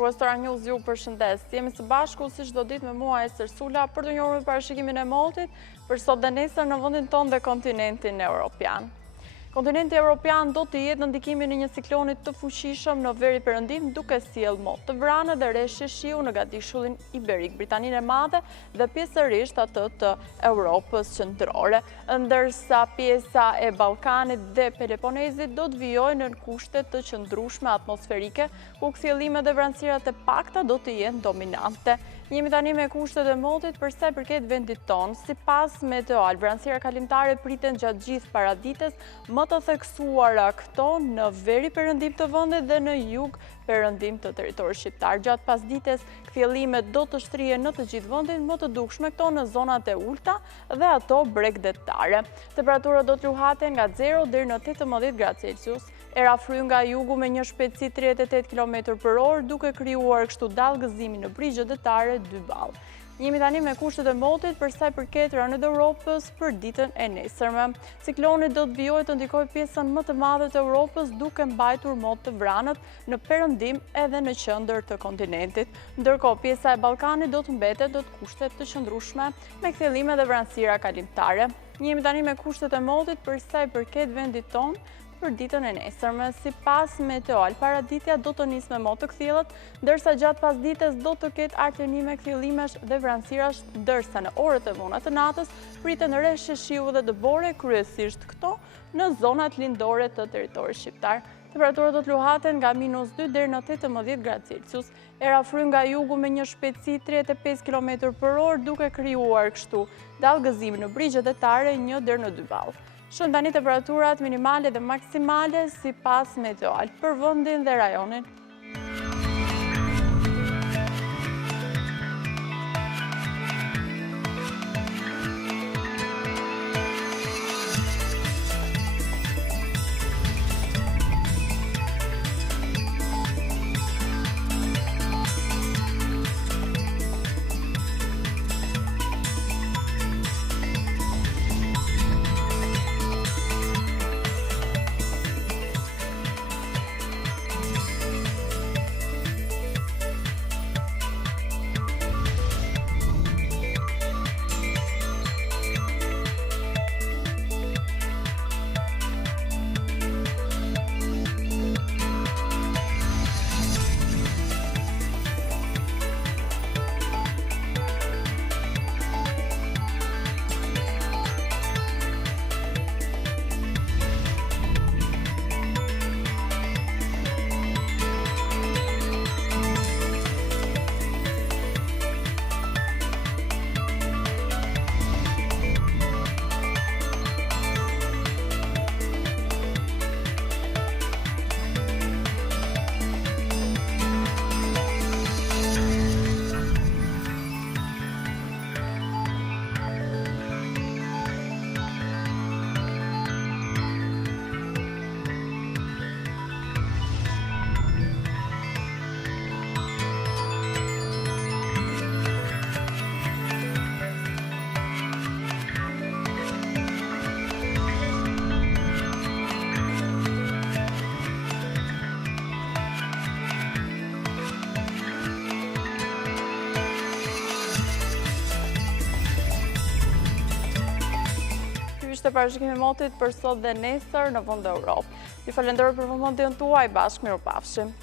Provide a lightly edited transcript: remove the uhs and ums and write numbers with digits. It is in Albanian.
dashur Restoran News, ju përshëndes. Jemi së bashku si çdo ditë me mua Ester Sula për të njohur parashikimin e motit për sot dhe nesër në vendin tonë dhe kontinentin evropian. Kontinenti evropian do të jetë në ndikimin e një cikloni të fuqishëm në veri perëndim, duke sjellë mot të vranë dhe reshje shiu në gatishkullin iberik, Britaninë e Madhe dhe pjesërisht atë të Europës qendrore, ndërsa pjesa e Ballkanit dhe Peloponezit do të vijojnë në kushte të qëndrueshme atmosferike, ku kthjellimet dhe vranësirat e pakta do të jenë dominante. Jemi tani me kushtet e motit për sa i përket vendit tonë. Sipas Meteoal, vranësira kalimtare priten gjatë gjithë paradites, më të theksuara këto në veri perëndim të vendit dhe në jug perëndim të territorit shqiptar. Gjatë pasdites, kthjellimet do të shtrihen në të gjithë vendin, më të dukshme këto në zonat e ulta dhe ato bregdetare. Temperaturat do të luhaten nga 0 deri në 18 gradë Celsius. Era fry nga jugu me një shpejtësi 38 km/orë, duke krijuar kështu dallgëzimi në brigjet detare 2 ball. Jemi tani me kushtet e motit për sa i përket ranet e Europës për ditën e nesërme. Cikloni do të vijojë të ndikojë pjesën më të madhe të Europës, duke mbajtur mot të vranët në perëndim edhe në qendër të kontinentit. Ndërkohë, pjesa e Ballkanit do të mbetet do të kushte të qëndrueshme me kthjellime dhe vranësira kalimtare. Jemi tani me kushtet e motit për sa i përket vendit tonë për ditën e nesërme. Sipas Meteoal, paraditja do të nisë me mot të kthjellët, ndërsa gjatë pasdites do të ketë alternime kthjellimesh dhe vranësirash, ndërsa në orët e vona të natës priten reshje shiu dhe dëbore, kryesisht këto në zonat lindore të territorit shqiptar. Temperaturat do të luhaten nga -2 deri në 18 gradë Celsius. Era fry nga jugu me një shpejtësi 35 km/orë, duke krijuar kështu dallgëzim në brigjet detare 1 deri në 2 ball. Shën tani temperaturat minimale dhe maksimale sipas Meteoal për vendin dhe rajonin. Ishte parashikimi i motit për sot dhe nesër në vend të Europë. Ju falenderoj për vëmendjen tuaj, bashkë mirupafshim.